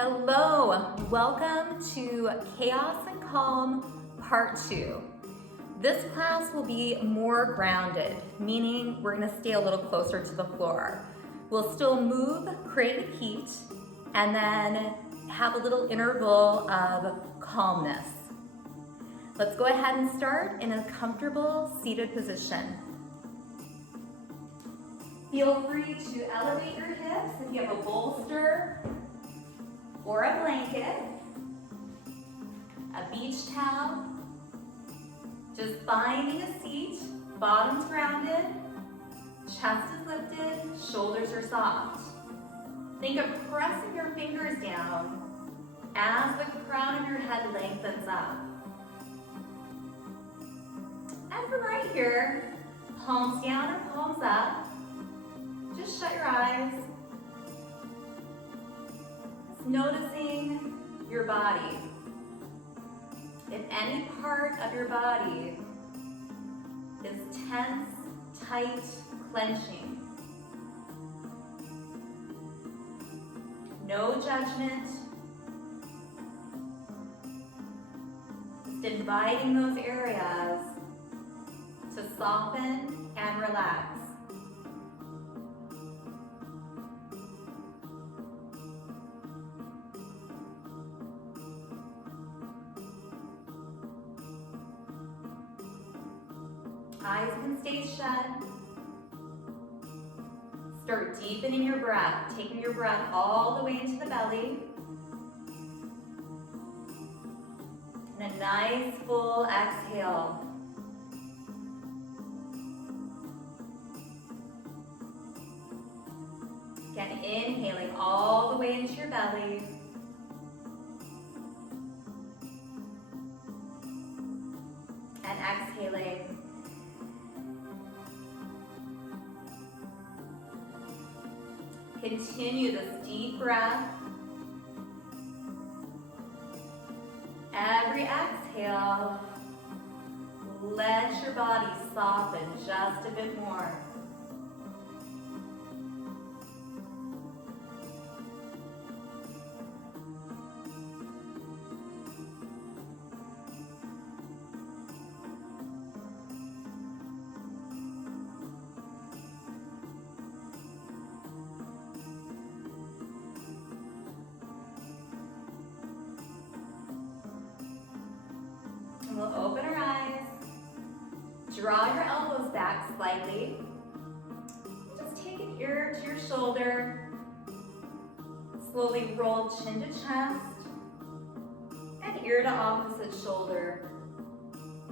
Hello, welcome to Chaos and Calm Part 2. This class will be more grounded, meaning we're going to stay a little closer to the floor. We'll still move, create heat, and then have a little interval of calmness. Let's go ahead and start in a comfortable seated position. Feel free to elevate your hips if you have a bolster or a blanket, a beach towel. Just finding a seat, bottoms grounded, chest is lifted, shoulders are soft. Think of pressing your fingers down as the crown of your head lengthens up. And from right here, palms down or palms up, just shut your eyes. Just noticing your body. If any part of your body is tense, tight, clenching, no judgment, just inviting those areas to soften and relax. Eyes can stay shut. Start deepening your breath, taking your breath all the way into the belly. And a nice full exhale. Again, inhaling all the way into your belly. And exhaling. Continue this deep breath. Every exhale, let your body soften just a bit more. We'll open our eyes, draw your elbows back slightly, just take an ear to your shoulder, slowly roll chin to chest, and ear to opposite shoulder.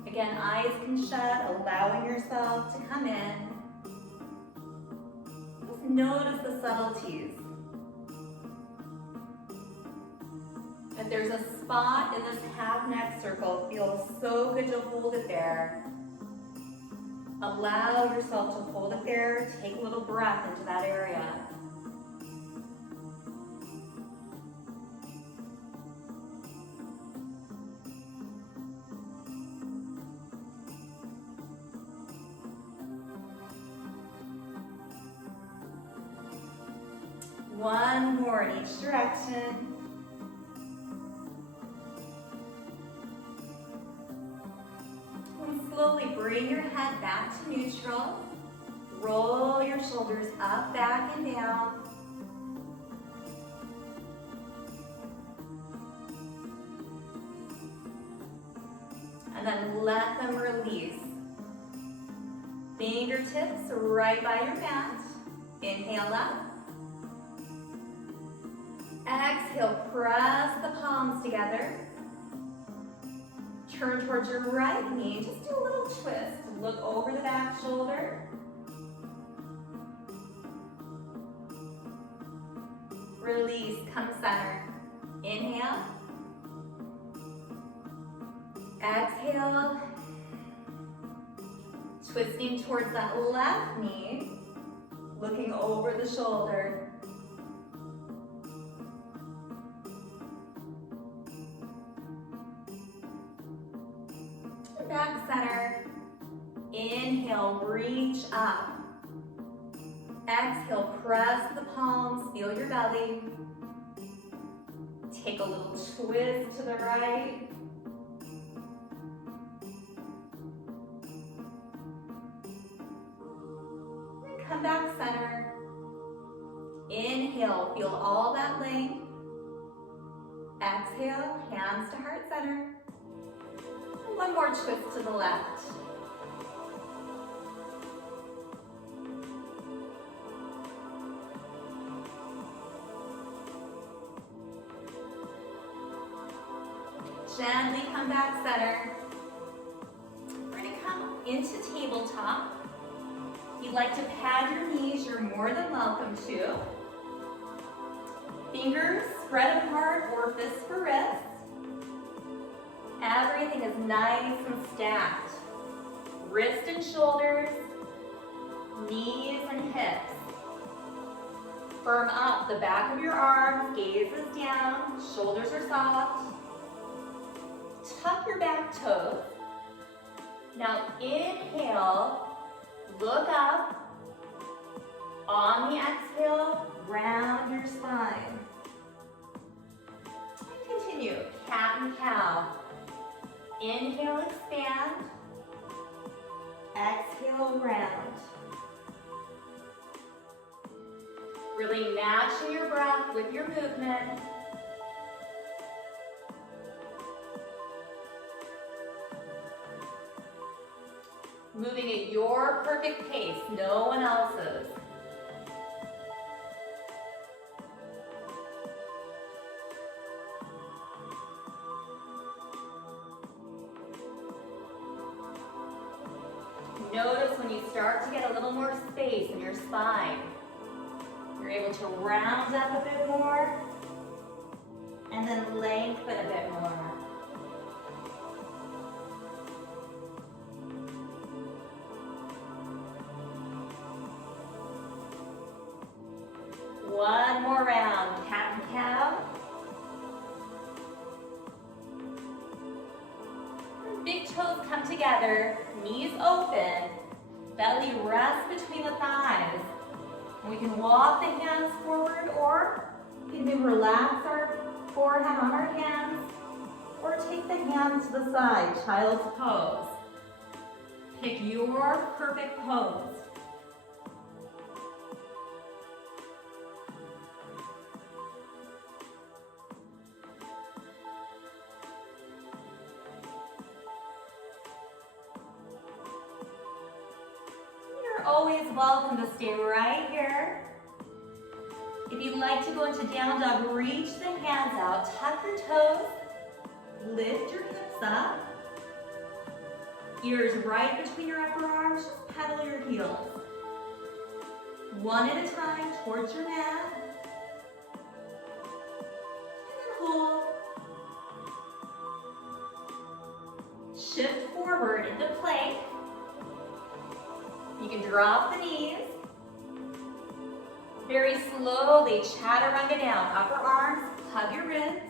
Again, eyes can shut, allowing yourself to come in. Just notice the subtleties. If there's a spot in this half neck circle, it feels so good to hold it there. Allow yourself to hold it there. Take a little breath into that area. One more in each direction. Slowly bring your head back to neutral. Roll your shoulders up, back, and down. And then let them release. Fingertips right by your mat. Inhale up. Exhale, press the palms together. Turn towards your right knee, just do a little twist. Look over the back shoulder. Release, come center. Inhale. Exhale. Twisting towards that left knee, looking over the shoulder. Back center. Inhale, reach up. Exhale, press the palms, feel your belly. Take a little twist to the right. And come back center. Inhale, feel all that length. Exhale, hands to heart center. And one more twist to the left. Gently come back center. We're going to come into tabletop. If you'd like to pad your knees, you're more than welcome to. Fingers spread apart or fists for wrist. Everything is nice and stacked. Wrist and shoulders, knees and hips. Firm up the back of your arms, gaze is down, shoulders are soft. Tuck your back toes. Now inhale, look up. On the exhale, round your spine. And continue, cat and cow. Inhale, expand. Exhale, round. Really matching your breath with your movement. Moving at your perfect pace, no one else's. Notice when you start to get a little more space in your spine. You're able to round up a bit more and then lengthen a bit more. One more round, cat and cow. Big toes come together, knees open, belly rests between the thighs. We can walk the hands forward, or we can maybe relax our forehead on our hands, or take the hands to the side, child's pose. Pick your perfect pose. Always welcome to stay right here. If you'd like to go into down dog, reach the hands out, tuck your toes, lift your hips up, ears right between your upper arms, just pedal your heels. One at a time towards your mat, and then hold. Shift forward into plank. You can drop the knees. Very slowly, chaturanga down. Upper arms, hug your ribs.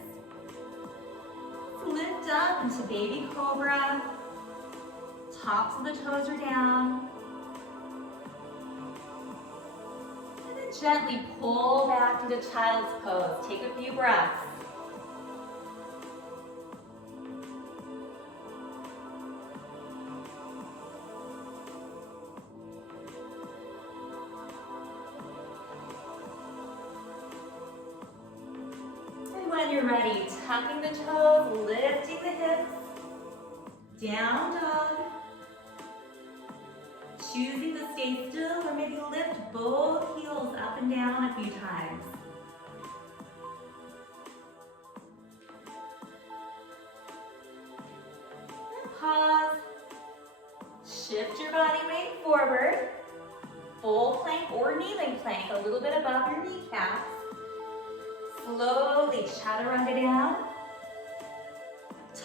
Lift up into baby cobra. Tops of the toes are down. And then gently pull back into child's pose. Take a few breaths. When you're ready, tucking the toes, lifting the hips, down dog. Choosing to stay still or maybe lift both heels up and down a few times. And pause. Shift your body weight forward. Full plank or kneeling plank, a little bit above your kneecaps. Slowly chaturanga down.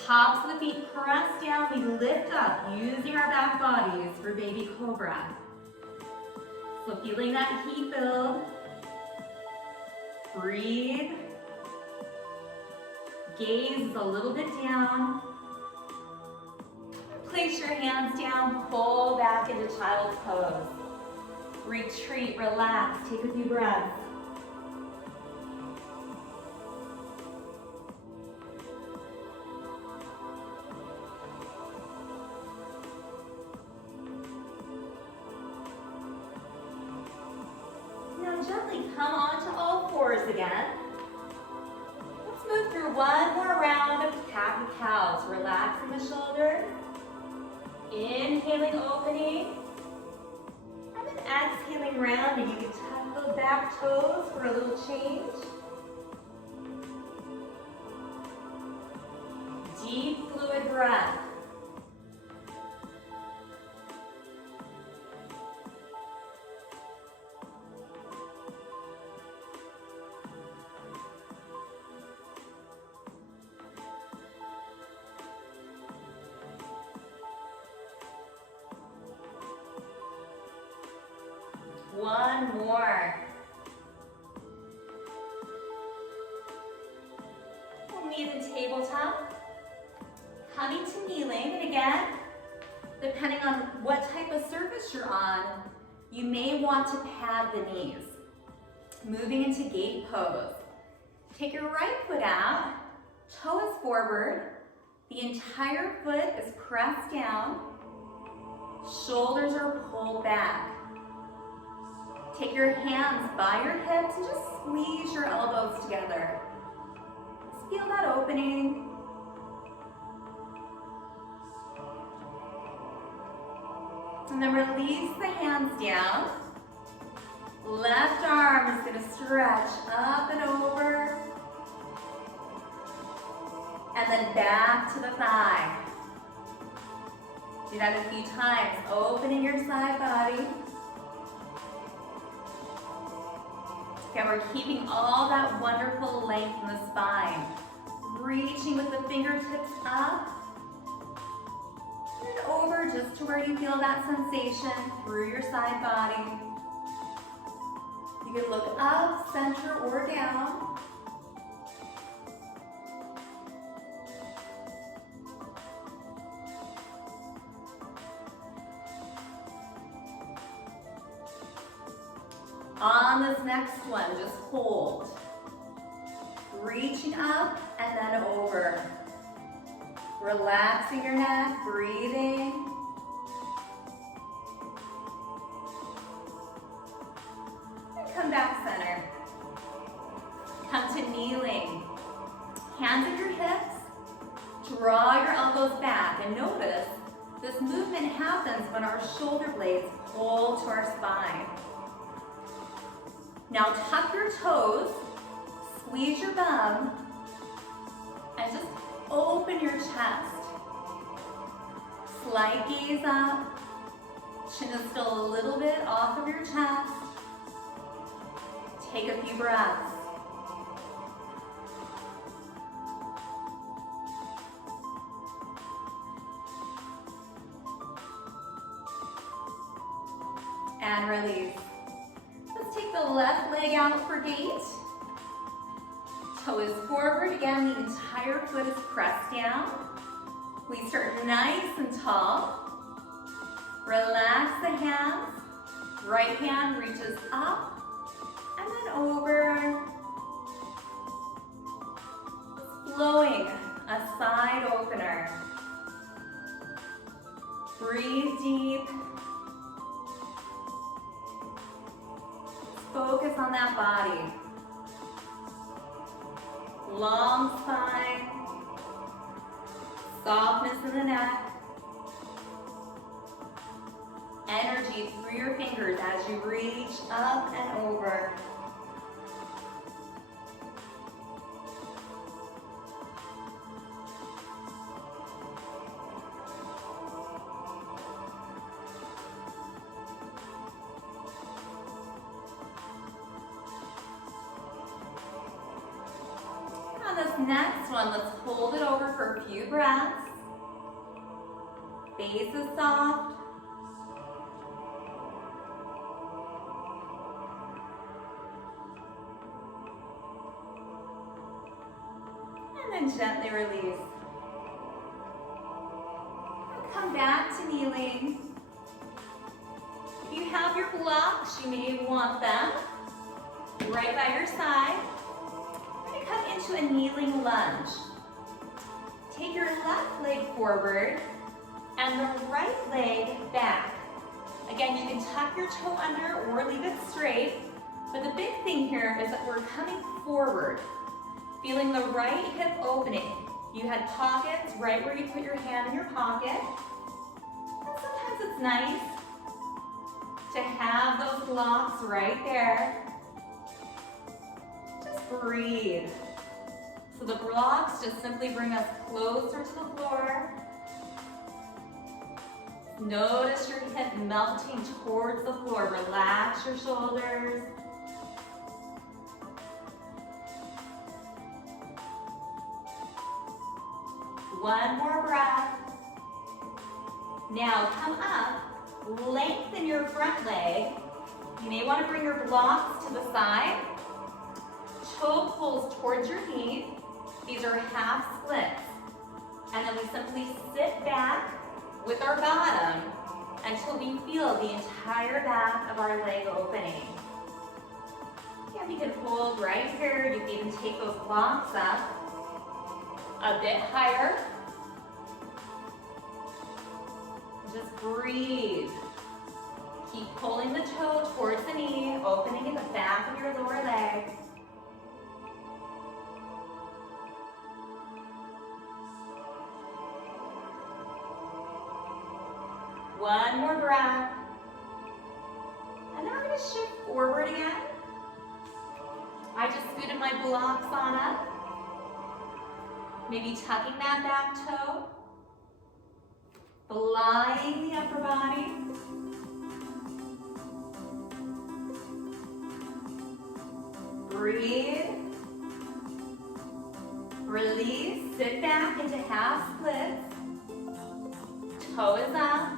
Tops of the feet press down. We lift up using our back bodies for baby cobra. So feeling that heat build. Breathe. Gaze a little bit down. Place your hands down. Pull back into child's pose. Retreat, relax, take a few breaths. then gently come onto all fours again. Let's move through one more round of cat-and-cows. Relaxing the shoulders. Inhaling, opening. And then exhaling, rounding. You can tuck those back toes for a little change. Deep, fluid breath. One more. We'll meet in tabletop. Coming to kneeling, and again, depending on what type of surface you're on, you may want to pad the knees. Moving into gate pose. Take your right foot out, toe is forward, the entire foot is pressed down, shoulders are pulled back. Take your hands by your hips and just squeeze your elbows together. Just feel that opening. And then release the hands down. Left arm is going to stretch up and over. And then back to the thigh. Do that a few times, opening your side body. Again, we're keeping all that wonderful length in the spine. Reaching with the fingertips up and over just to where you feel that sensation through your side body. You can look up, center, or down. On this next one, just hold. Reaching up and then over. Relaxing your neck, breathing. And come back center. Come to kneeling. Hands at your hips. Draw your elbows back and notice this movement happens when our shoulder blades pull to our spine. Now tuck your toes, squeeze your bum, and just open your chest. Slight gaze up, chin is still a little bit off of your chest. Take a few breaths. And release. Take the left leg out for gate. Toe is forward. Again, the entire foot is pressed down. We start nice and tall. Relax the hands. Right hand reaches up and then over. Flowing, a side opener. Breathe deep. Focus on that body. Long spine. Softness in the neck. Energy through your fingers as you reach up and over. On this next one, let's hold it over for a few breaths. Base is soft. And then gently release. And come back to kneeling. If you have your blocks, you may want them right by your side. Come into a kneeling lunge. Take your left leg forward and the right leg back. Again, you can tuck your toe under or leave it straight. But the big thing here is that we're coming forward, feeling the right hip opening. You had pockets right where you put your hand in your pocket. And sometimes it's nice to have those blocks right there. Just breathe. So the blocks just simply bring us closer to the floor. Notice your hip melting towards the floor. Relax your shoulders. One more breath. Now come up, lengthen your front leg. You may want to bring your blocks to the side. Toe pulls towards your knee. These are half splits. And then we simply sit back with our bottom until we feel the entire back of our leg opening. Yeah, you can hold right here. You can even take those blocks up a bit higher. Just breathe. Keep pulling the toe towards the knee, opening at the back of your lower leg. One more breath. And then we're going to shift forward again. I just scooted my blocks on up. Maybe tucking that back toe. Flying the upper body. Breathe. Release. Sit back into half splits. Toe is up.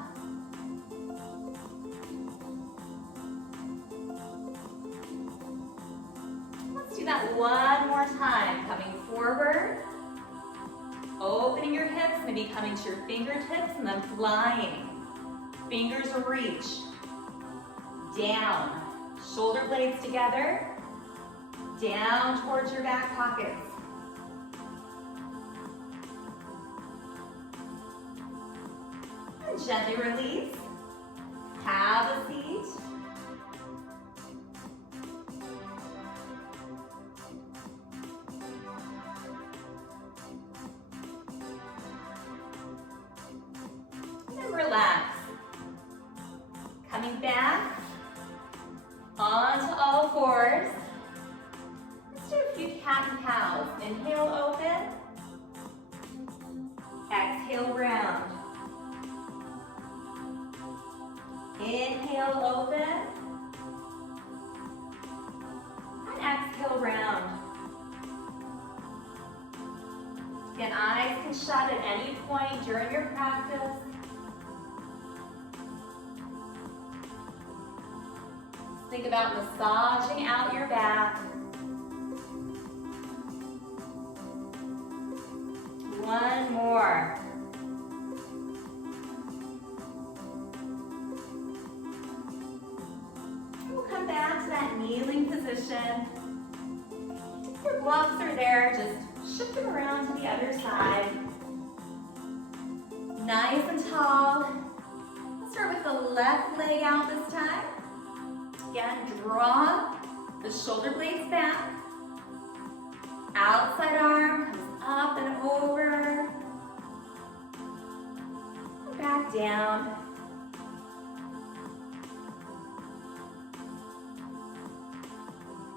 Let's do that one more time. Coming forward. Opening your hips, maybe coming to your fingertips and then flying. Fingers reach. Down. Shoulder blades together. Down towards your back pockets. And gently release. Have a seat. Relax. Coming back onto all fours. Let's do a few cat and cows. Inhale, open. Exhale, round. Inhale, open. And exhale, round. Again, eyes can shut at any point during your practice. Think about massaging out your back. One more. We'll come back to that kneeling position. Your blocks are there, just shift them around to the other side. Nice and tall. Let's start with the left leg out this time. Again, draw the shoulder blades back. Outside arm comes up and over. Back down.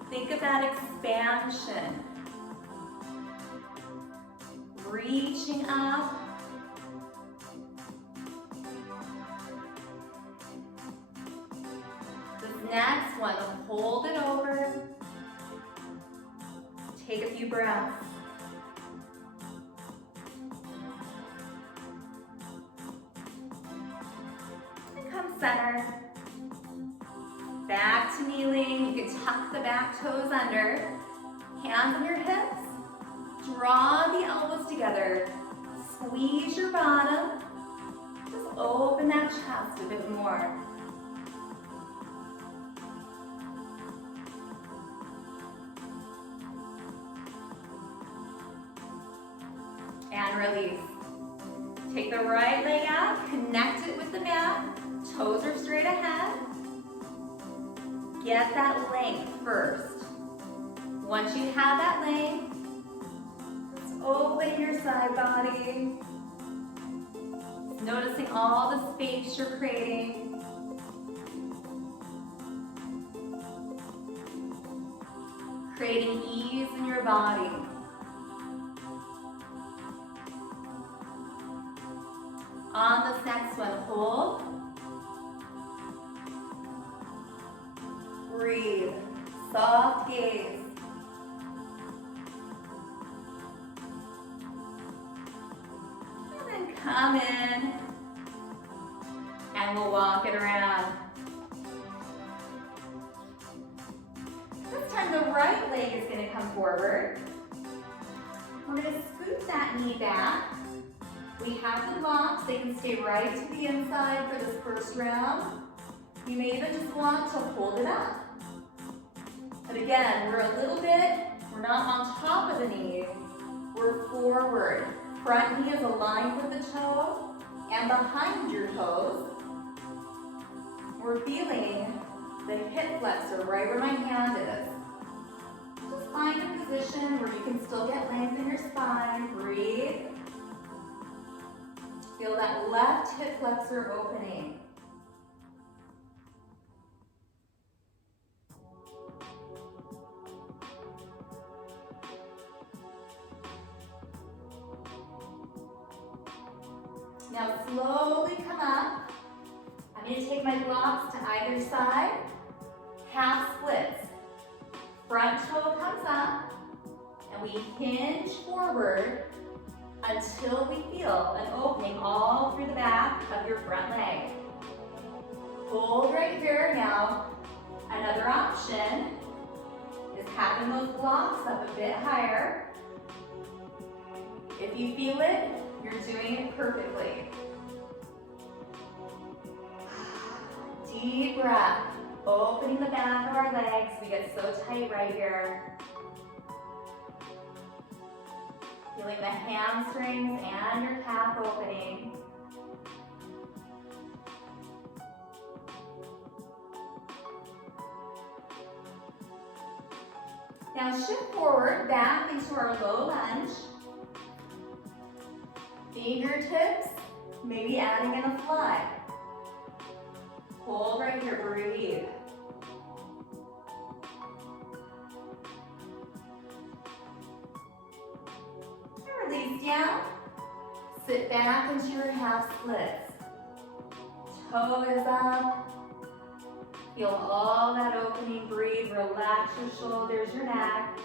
Think of that expansion. Reaching up. Next one, hold it over. Take a few breaths. And come center. Back to kneeling. You can tuck the back toes under. Hands on your hips. Draw the elbows together. Squeeze your bottom. Just open that chest a bit more. And release. Take the right leg out, connect it with the mat. Toes are straight ahead. Get that length first. Once you have that length, just open your side body. Noticing all the space you're creating. Creating ease in your body. On this next one, hold. Breathe. Soft gaze. And then come in. And we'll walk it around. This time the right leg is going to come forward. We're going to scoot that knee back. We have the blocks, they can stay right to the inside for this first round. You may even just want to hold it up. But again, we're not on top of the knee, we're forward. Front knee is aligned with the toe and behind your toes. We're feeling the hip flexor right where my hand is. Just find a position where you can still get length in your spine. Breathe. Feel that left hip flexor opening. Now slowly come up. I'm going to take my blocks to either side. Half splits. Front toe comes up and we hinge forward until we feel an opening all through the back of your front leg. Hold right here. Now, another option is having those blocks up a bit higher. If you feel it, you're doing it perfectly. Deep breath, opening the back of our legs. We get so tight right here. Feeling the hamstrings and your calf opening. Now shift forward back into our low lunge. Fingertips, maybe adding in a fly. Hold right here, breathe. And release down. Sit back into your half splits. Toe is up. Feel all that opening, breathe, relax your shoulders, your neck.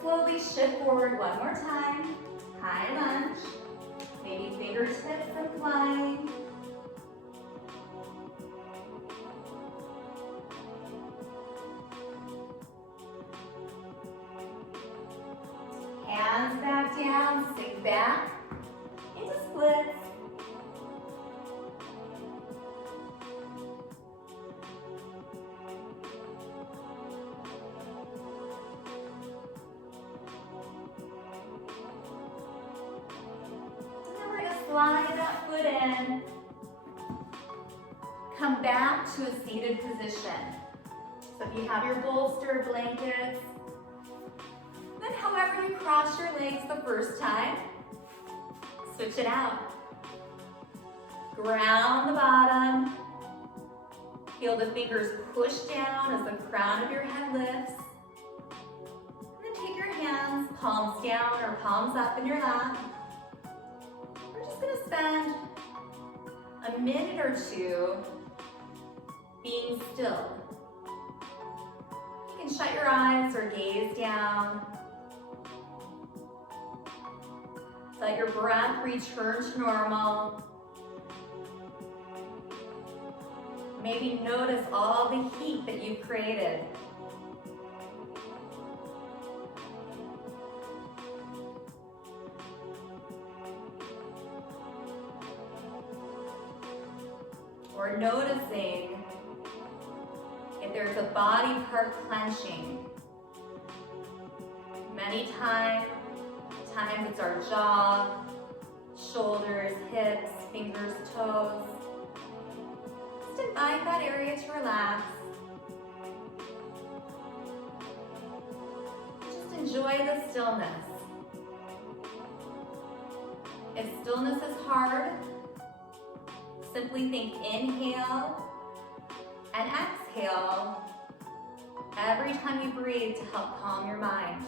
Slowly shift forward one more time. High lunge. Maybe fingertips and flying. Hands back down, sink back into splits. Slide that foot in. Come back to a seated position. So if you have your bolster, blankets, then however you cross your legs the first time, switch it out. Ground the bottom. Feel the fingers push down as the crown of your head lifts. And then take your hands, palms down or palms up in your lap. Going to spend a minute or two being still. You can shut your eyes or gaze down. Let your breath return to normal. Maybe notice all the heat that you've created. Or noticing if there's a body part clenching. Many times it's our jaw, Shoulders, hips, fingers, toes. Just invite that area to relax. Just enjoy the stillness. If stillness is hard, simply think inhale and exhale every time you breathe to help calm your mind.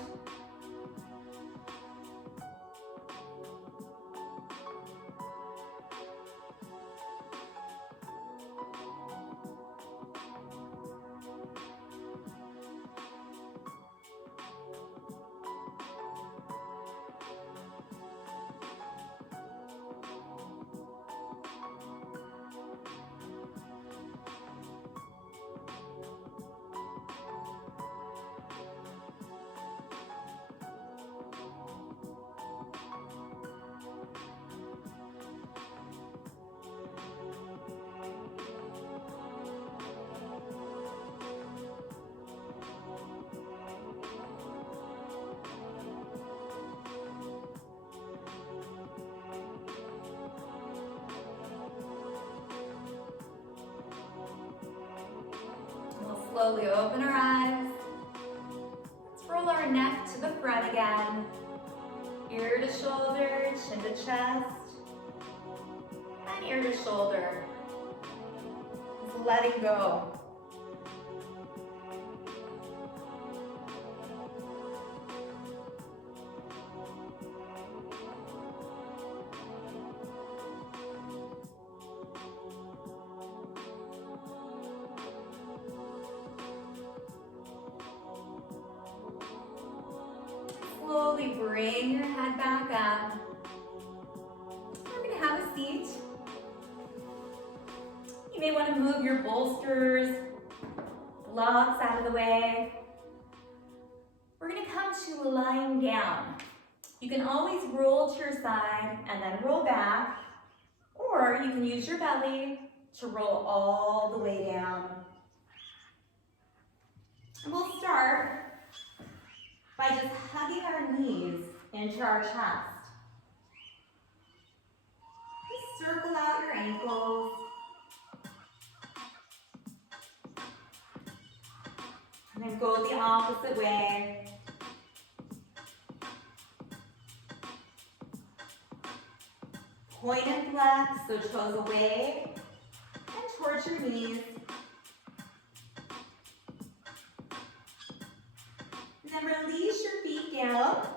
Slowly open our eyes. Let's roll our neck to the front again. Ear to shoulder, chin to chest, and ear to shoulder. Just letting go. Slowly bring your head back up. We're going to have a seat. You may want to move your bolsters, blocks out of the way. We're going to come to lying down. You can always roll to your side and then roll back, or you can use your belly to roll all the way down. And we'll start by just hugging our knees into our chest. Just circle out your ankles. And then go the opposite way. Point and flex, so toes away and towards your knees. And then release your feet down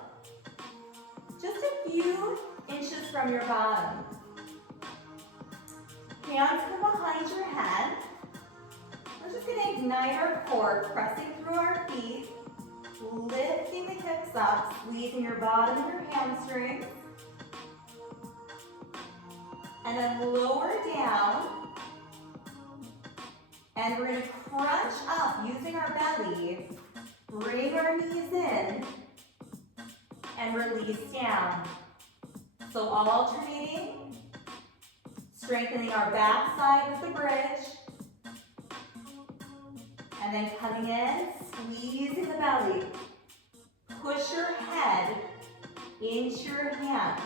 just a few inches from your bottom. Hands come behind your head. We're just going to ignite our core, pressing through our feet, lifting the hips up, squeezing your bottom and your hamstrings. And then lower down. And we're going to crunch up using our belly. Bring our knees in and release down. So alternating, strengthening our back side with the bridge. And then coming in, squeezing the belly. Push your head into your hands.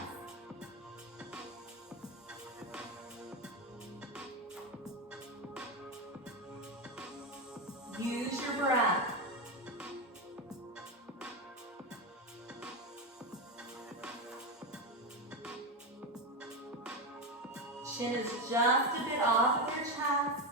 Use your breath. Chin is just a bit off of your chest.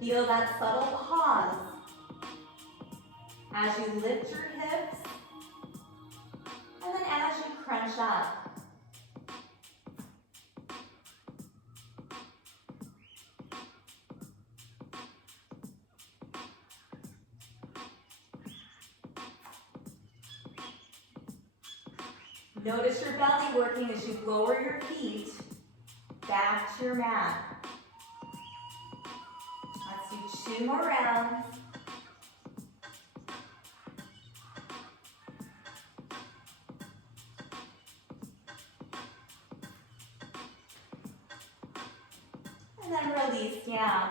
Feel that subtle pause as you lift your hips and then as you crunch up. Notice your belly working as you lower your feet back to your mat. Let's do 2 more rounds. release down.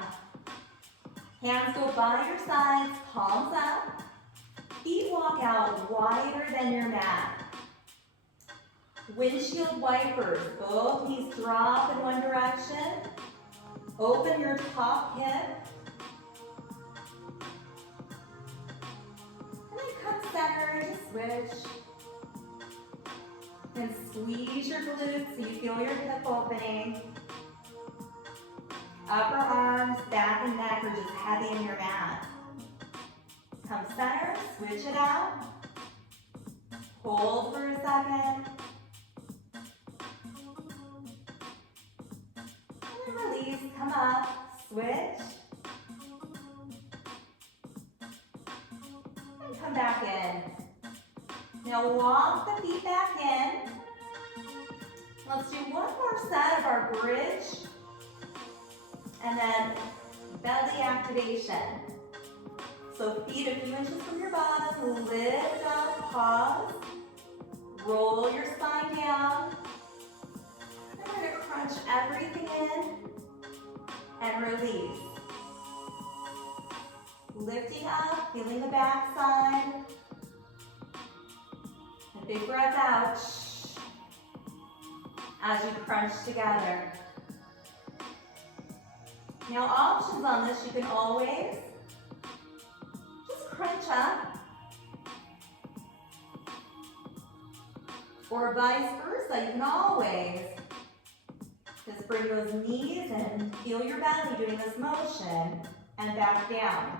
Hands go by your sides, palms up. Feet walk out wider than your mat. Windshield wipers, both knees drop in one direction. Open your top hip. And then come center to switch. And squeeze your glutes so you feel your hip opening. Upper arms, back and neck are just heavy in your mat. Come center, switch it out. Hold for a second. And release, come up, switch. And come back in. Now walk the feet back in. Let's do one more set of our bridge. And then belly activation. So feet a few inches from your bottom, lift up, pause. Roll your spine down. And we're gonna crunch everything in and release. Lifting up, feeling the back side. A big breath out as you crunch together. Now options on this, you can always just crunch up, or vice versa, you can always just bring those knees and feel your belly doing this motion and back down.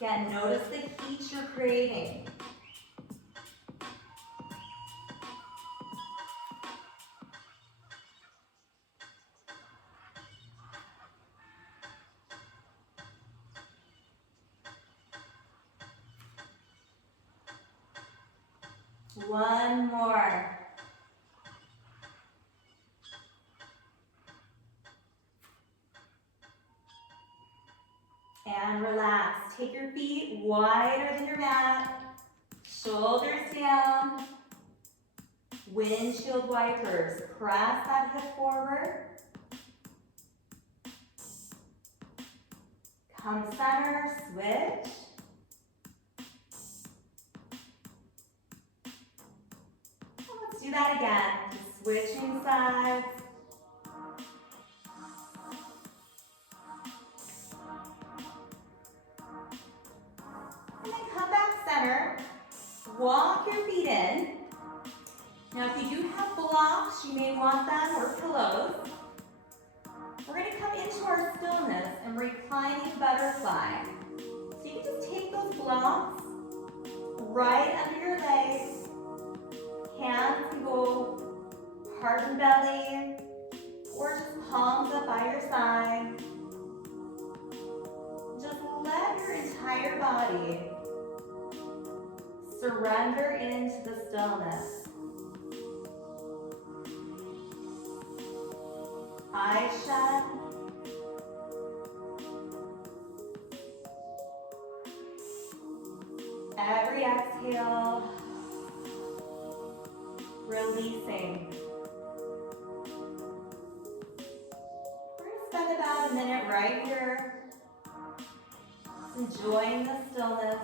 Again, notice the heat you're creating. One more. And relax. Take your feet wider than your mat. Shoulders down. Windshield wipers. Press that hip forward. Come center, switch. Let's do that again. Just switching sides. And then come back center. Walk your feet in. Now if you do have blocks, you may want them, or pillows. We're going to come into our stillness and reclining butterfly. So you can just take those blocks right under your legs. Hands can go heart and belly, or just palms up by your side. Just let your entire body surrender into the stillness. Eyes shut. Every exhale, releasing. We're going to spend about a minute right here, enjoying the stillness.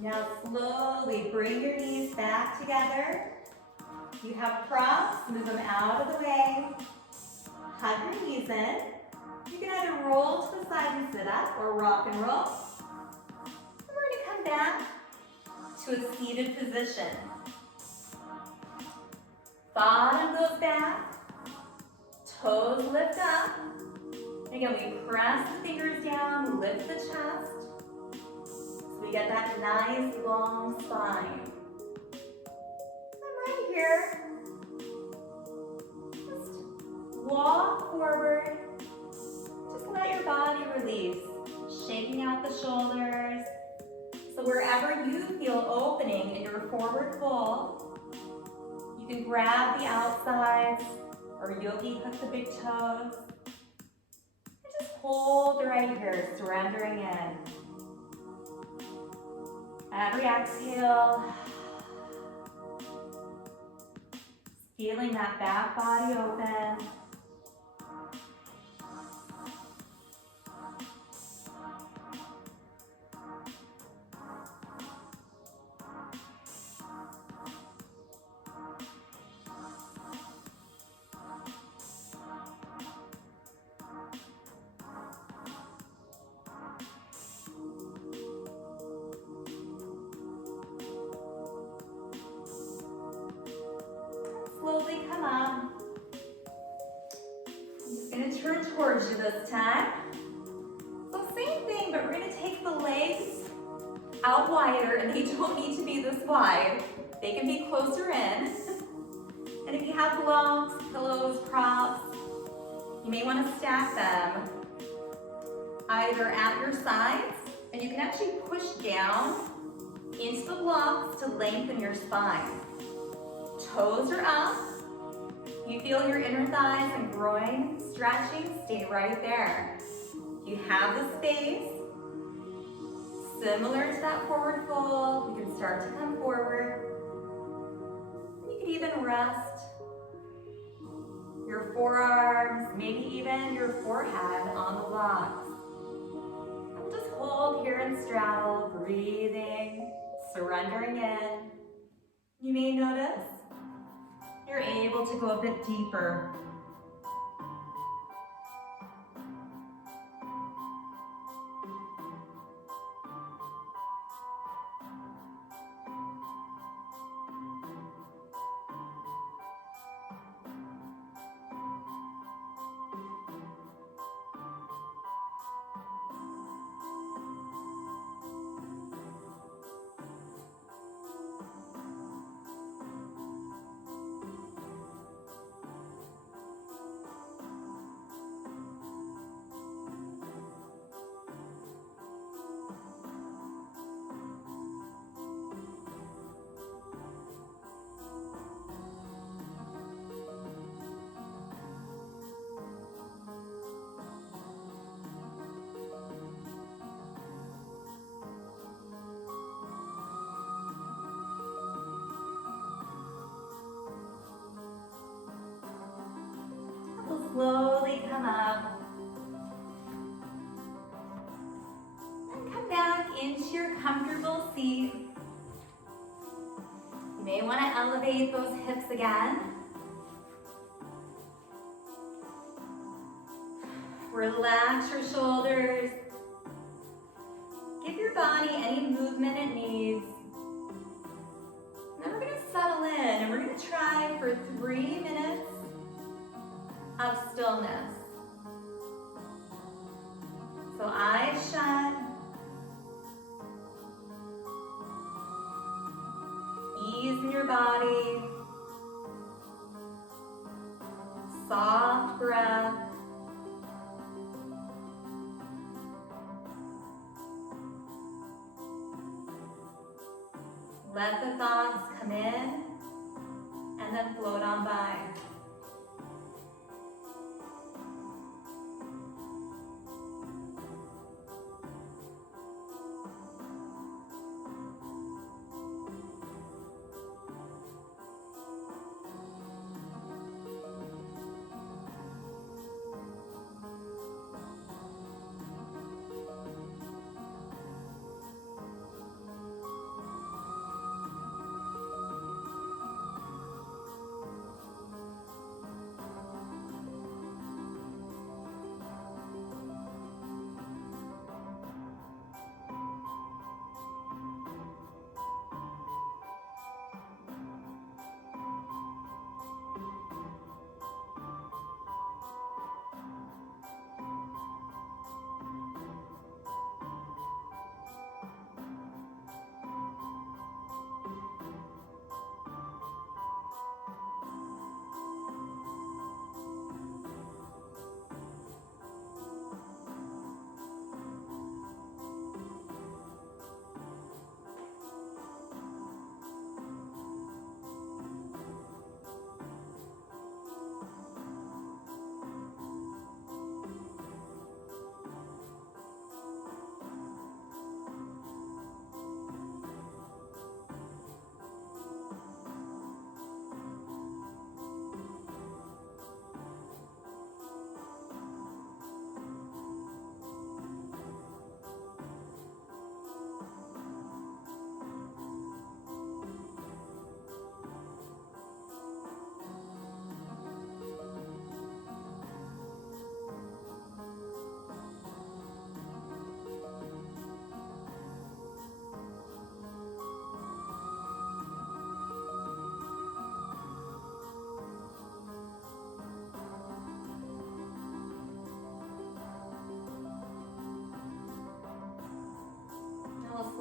Now slowly bring your knees back together. You have props, move them out of the way. Hug your knees in. You can either roll to the side and sit up or rock and roll. And we're going to come back to a seated position. Bottom goes back, toes lift up. Again, we press the fingers down, lift the chest. So we get that nice long spine. And right here, just walk forward. Just let your body release, shaking out the shoulders. So wherever you feel opening in your forward fold, you can grab the outsides or yogi hook the big toes. And just hold right here, surrendering in. Every exhale, feeling that back body open. Slowly come up. I'm just going to turn towards you this time. So same thing, but we're going to take the legs out wider, and they don't need to be this wide. They can be closer in. And if you have blocks, pillows, props, you may want to stack them either at your sides, and you can actually push down into the blocks to lengthen your spine. Toes are up. You feel your inner thighs and groin stretching, stay right there. You have the space. Similar to that forward fold, you can start to come forward. You can even rest your forearms, maybe even your forehead on the blocks. And just hold here and straddle, breathing, surrendering in. You may notice you're able to go a bit deeper. Slowly come up and come back into your comfortable seat. You may want to elevate those hips again. Relax your shoulders. Give your body any movement it needs. And then we're going to settle in and we're going to try for 3 minutes of stillness. So eyes shut. Ease in your body. Soft breath. Let the thoughts come in and then float on by.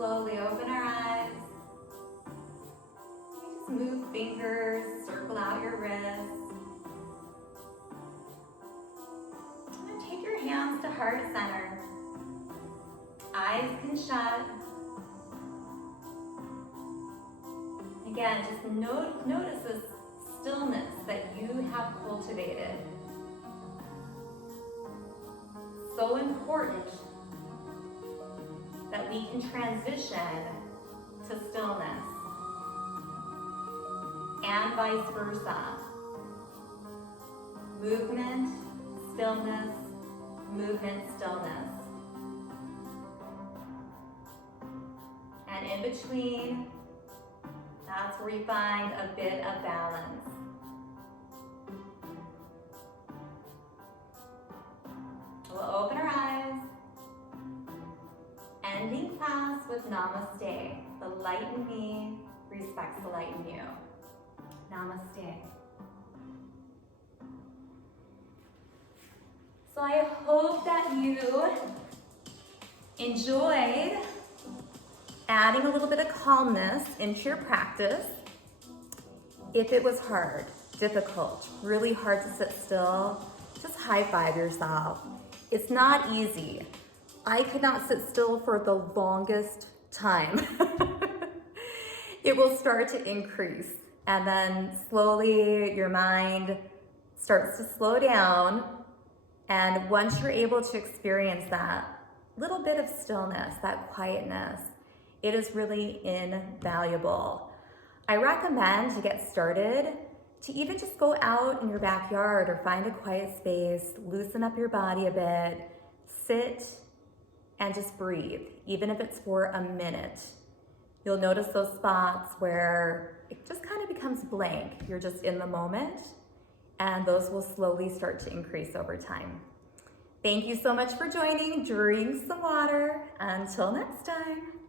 slowly open our eyes. Just move fingers, circle out your wrists. And then take your hands to heart center. Eyes can shut. Again, just notice this stillness that you have cultivated. So important that we can transition to stillness and vice versa. Movement, stillness, movement, stillness. And in between, that's where you find a bit of balance. We'll open our eyes. Ending class with namaste. The light in me respects the light in you. Namaste. So I hope that you enjoyed adding a little bit of calmness into your practice. If it was hard, difficult, really hard to sit still, just high five yourself. It's not easy. I could not sit still for the longest time. It will start to increase, and then slowly your mind starts to slow down. And once you're able to experience that little bit of stillness, that quietness, it is really invaluable. I recommend to get started to even just go out in your backyard or find a quiet space, loosen up your body a bit, sit and just breathe, even if it's for a minute. You'll notice those spots where it just kind of becomes blank. You're just in the moment, and those will slowly start to increase over time. Thank you so much for joining. Drink some water. Until next time.